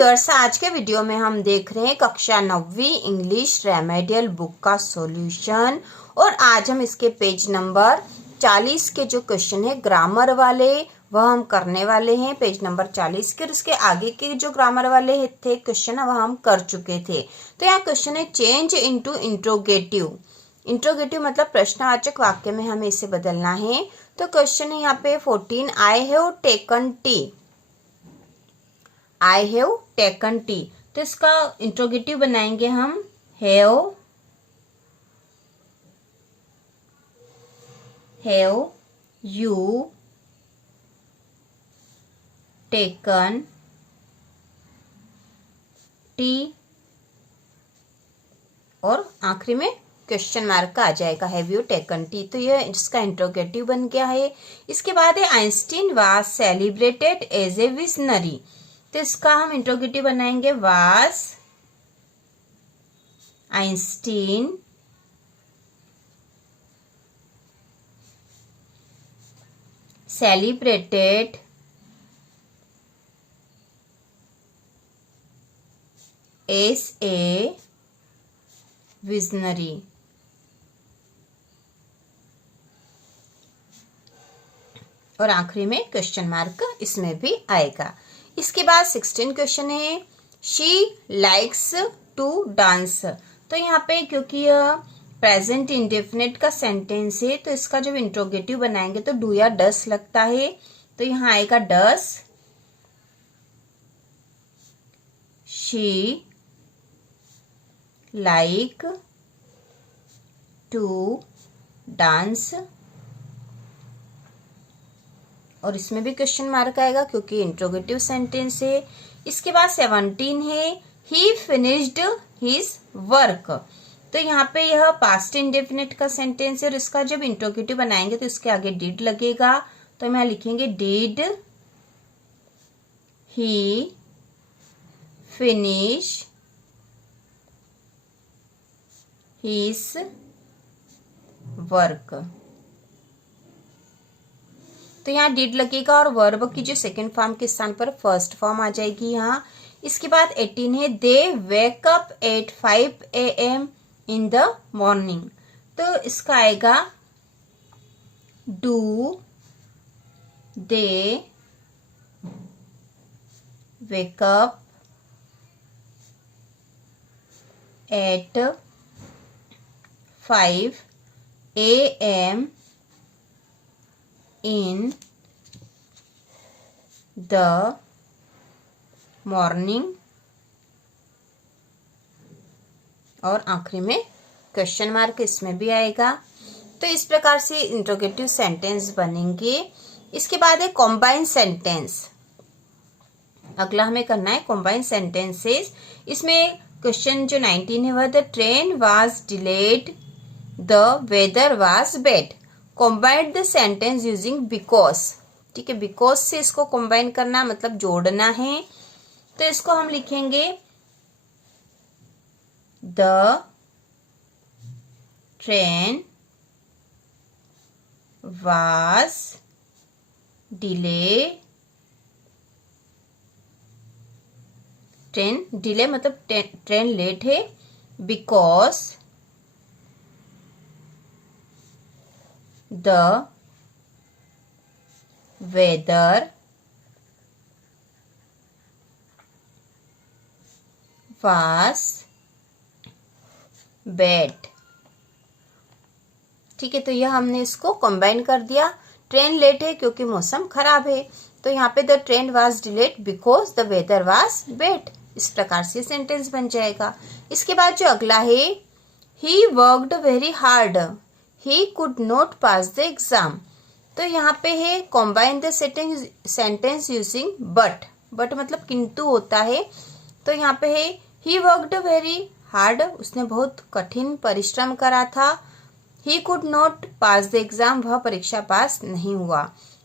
Viewers, आज के video में हम देख रहे हैं कक्षा 9वीं इंग्लिश रेमेडियल बुक का सॉल्यूशन। और आज हम इसके पेज नंबर 40 के जो क्वेश्चन है ग्रामर वाले वह हम करने वाले हैं। पेज नंबर 40 के और उसके आगे के जो ग्रामर वाले थे क्वेश्चन वह हम कर चुके थे। तो यहाँ क्वेश्चन है चेंज इनटू इंट्रोगेटिव। इंट्रोगेटिव मतलब प्रश्नवाचक वाक्य में हमें इसे बदलना है। तो क्वेश्चन है यहाँ पे 14, I have taken T. I have taken T, तो इसका इंट्रोगेटिव बनाएंगे हम हैव यू टेकन टी, और आखिरी में क्वेश्चन मार्क का आ जाएगा हैव यू टेकन टी। तो यह इसका इंट्रोगेटिव बन गया है। इसके बाद है Einstein was celebrated as a visionary. तो इसका हम इंट्रोगेटिव बनाएंगे was Einstein celebrated as a visionary. और आखिरी में क्वेश्चन मार्क इसमें भी आएगा। इसके बाद 16 क्वेश्चन है शी लाइक्स टू डांस। तो यहाँ पे क्योंकि यह प्रेजेंट इंडेफिनिट का सेंटेंस है तो इसका जब इंट्रोगेटिव बनाएंगे तो डू या डस लगता है। तो यहाँ आएगा does she like to dance, और इसमें भी क्वेश्चन मार्क आएगा क्योंकि इंट्रोगेटिव सेंटेंस है। इसके बाद 17 है ही फिनिश्ड हिज वर्क। तो यहाँ पे यह पास्ट इंडेफिनिट का सेंटेंस है और इसका जब इंट्रोगेटिव बनाएंगे तो इसके आगे डिड लगेगा। तो हम यहाँ लिखेंगे did he finish his work. तो यहाँ डिड लगेगा और वर्ब की जो सेकंड फॉर्म के स्थान पर फर्स्ट फॉर्म आ जाएगी यहाँ। इसके बाद 18 है they wake up at 5 AM in the morning. तो इसका आएगा do they wake up at 5 AM in the morning, और आखिरी में क्वेश्चन मार्क इसमें भी आएगा। तो इस प्रकार से इंट्रोगेटिव सेंटेंस बनेंगे। इसके बाद है कॉम्बाइन सेंटेंस। अगला हमें करना है कॉम्बाइन सेंटेंसेस। इसमें क्वेश्चन जो 19 है वह the train was delayed the weather was bad. Combined the sentence using because. ठीक है, बिकॉज से इसको कॉम्बाइन करना मतलब जोड़ना है। तो इसको हम लिखेंगे the train was delay. Train delay मतलब ट्रेन लेट है because the weather was bad। ठीक है, तो यह हमने इसको कंबाइन कर दिया। ट्रेन लेट है क्योंकि मौसम खराब है, तो यहाँ पे the train was delayed because the weather was bad. इस प्रकार से सेंटेंस बन जाएगा। इसके बाद जो अगला है he worked very hard he could not pass the exam. तो यहाँ पे है combine the sentence using but. But मतलब किंतु होता है। तो यहाँ पे है ही वर्कड वेरी हार्ड, उसने बहुत कठिन परिश्रम करा था। He could not pass the exam, वह परीक्षा पास नहीं हुआ।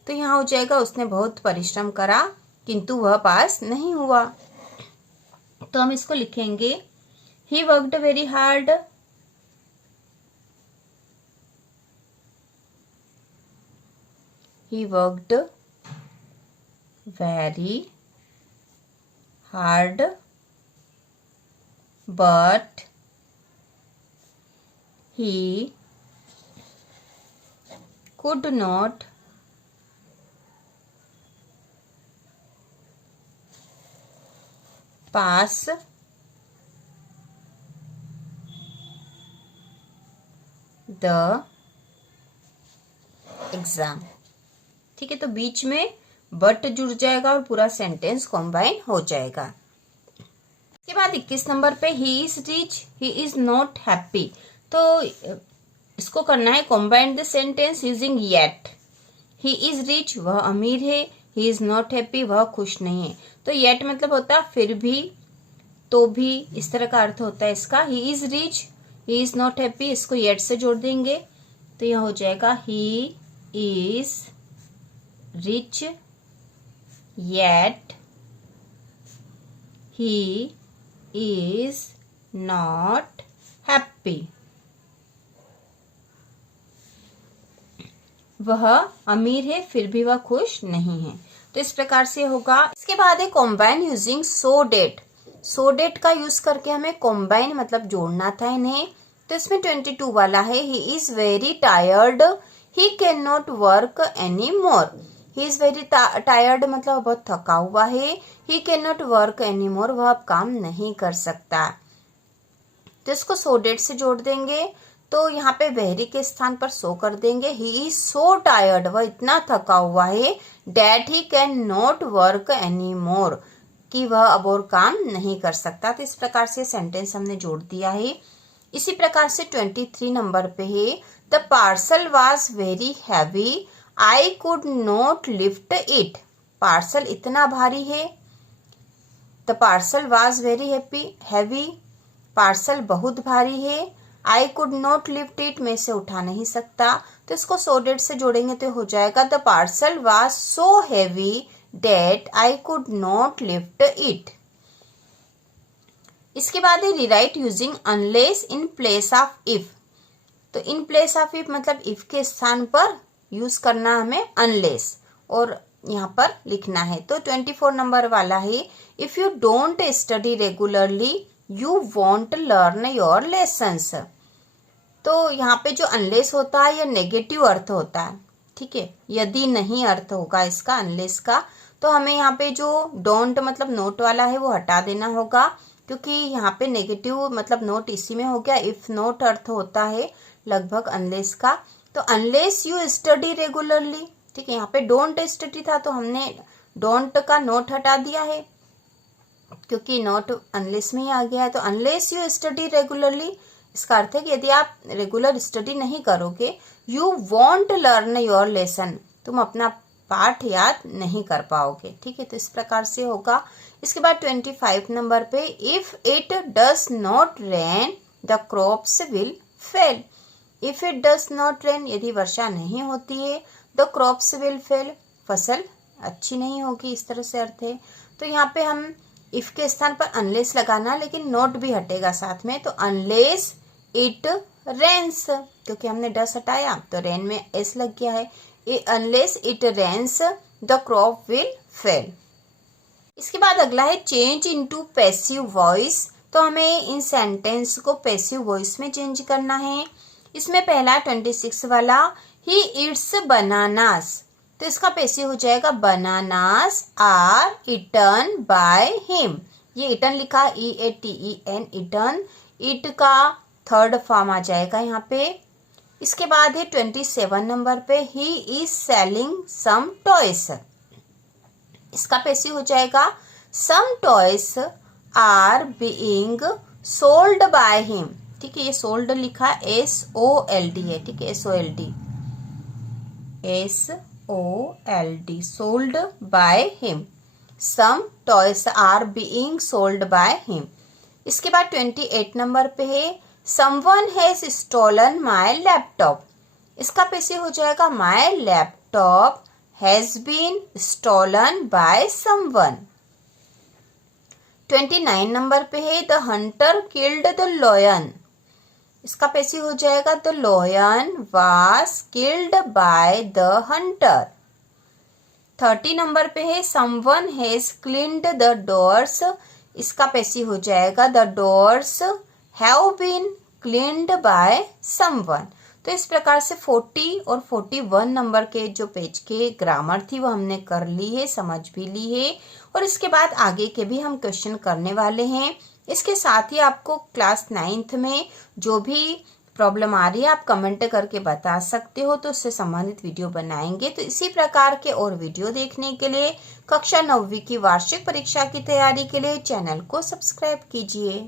तो यहाँ हो जाएगा उसने बहुत परिश्रम करा किंतु वह पास नहीं हुआ। तो हम इसको लिखेंगे he worked very hard he worked very hard but he could not pass the exam. ठीक है, तो बीच में बट जुड़ जाएगा और पूरा सेंटेंस कॉम्बाइन हो जाएगा। इसके बाद 21 नंबर पे he is rich he is not happy. तो इसको करना है combine the sentence using yet. He is rich वह अमीर है, ही इज नॉट हैप्पी वह खुश नहीं है। तो येट मतलब होता है फिर भी, तो भी, इस तरह का अर्थ होता है इसका। He is rich he is not happy, इसको येट से जोड़ देंगे तो यह हो जाएगा he is rich yet he is not happy. वह अमीर है फिर भी वह खुश नहीं है। तो इस प्रकार से होगा। इसके बाद है कॉम्बाइन यूजिंग सो डेट। सो डेट का यूज करके हमें कॉम्बाइन मतलब जोड़ना था इन्हें। तो इसमें 22 वाला है he is very tired he can not work any more. He is very tired मतलब बहुत थका हुआ है। He can not work any more वह अब काम नहीं कर सकता। तो इसको सो डेट से जोड़ देंगे तो यहाँ पे वेरी के स्थान पर सो कर देंगे। ही इज सो टायर्ड वह इतना थका हुआ है that he can not work any more कि वह अब और काम नहीं कर सकता। तो इस प्रकार से सेंटेंस हमने जोड़ दिया है। इसी प्रकार से 23 नंबर पे है the parcel was very heavy I could not lift it. Parcel इतना भारी है। The parcel was very heavy parcel बहुत भारी है। आई कुड नॉट लिफ्ट इट मैं इसे उठा नहीं सकता। तो इसको सो डेट से जोड़ेंगे तो हो जाएगा the parcel was so heavy that I could not lift it. इसके बाद है rewrite using unless in place of if. तो इन प्लेस ऑफ इफ मतलब इफ के स्थान पर यूज करना हमें अनलेस और यहाँ पर लिखना है। तो 24 नंबर वाला है if you don't study regularly you want learn your lessons. तो यहाँ पे जो अनलेस होता है यह नेगेटिव अर्थ होता है। ठीक है, यदि नहीं अर्थ होगा इसका अनलेस का। तो हमें यहाँ पे जो डोंट मतलब नोट वाला है वो हटा देना होगा क्योंकि यहाँ पे नेगेटिव मतलब नोट इसी में हो गया। इफ नोट अर्थ होता है लगभग अनलेस का। तो अनलेस यू स्टडी रेगुलरली। ठीक है, यहाँ पे डोंट स्टडी था तो हमने डोंट का नोट हटा दिया है क्योंकि नोट अनलेस में ही आ गया है। तो अनलेस यू स्टडी रेगुलरली इसका अर्थ है कि यदि आप रेगुलर स्टडी नहीं करोगे you want learn your lesson तुम अपना पाठ याद नहीं कर पाओगे। ठीक है, तो इस प्रकार से होगा। इसके बाद 25 नंबर पे if it does not rain the crops will fail. If it does not rain यदि वर्षा नहीं होती है द क्रॉप्स विल फेल फसल अच्छी नहीं होगी, इस तरह से अर्थ है। तो यहाँ पे हम इफ के स्थान पर अनलेस लगाना लेकिन नोट भी हटेगा साथ में। तो अनलेस इट रेन्स क्योंकि हमने डस हटाया तो रेन में एस लग गया है। Unless it rains the crop will fail. इसके बाद अगला है चेंज इनटू पैसिव वॉइस। तो हमें इन सेंटेंस को पैसिव वॉइस में चेंज करना है। इसमें पहला 26 वाला ही ईट्स बनानास। तो इसका पैसिव हो जाएगा bananas are eaten by him. ये इटन लिखा EATEN इटन। इट का थर्ड फॉर्म आ जाएगा यहाँ पे। इसके बाद है 27 नंबर पे he is selling some toys. इसका पैसिव हो जाएगा some toys are being sold by him. ठीक है, ये सोल्ड लिखा SOLD है। ठीक है, SOLD sold by him. Some toys are being sold by him. इसके बाद 28 नंबर पे है someone has stolen my laptop. इसका पैसिव हो जाएगा my laptop has been stolen by someone. 29 number पे है the hunter killed the lion. इसका पैसिव हो जाएगा the lion was killed by the hunter. 30 number पे है someone has cleaned the doors इसका पैसिव हो जाएगा the doors have been cleaned by someone. तो इस प्रकार से 40 और 41 नंबर के जो पेज के ग्रामर थी वो हमने कर ली है, समझ भी ली है, और इसके बाद आगे के भी हम क्वेश्चन करने वाले हैं। इसके साथ ही आपको क्लास 9th में जो भी प्रॉब्लम आ रही है आप कमेंट करके बता सकते हो, तो उससे संबंधित वीडियो बनाएंगे। तो इसी प्रकार के और वीडियो देखने के लिए कक्षा 9वीं की वार्षिक परीक्षा की तैयारी के लिए चैनल को सब्सक्राइब कीजिए।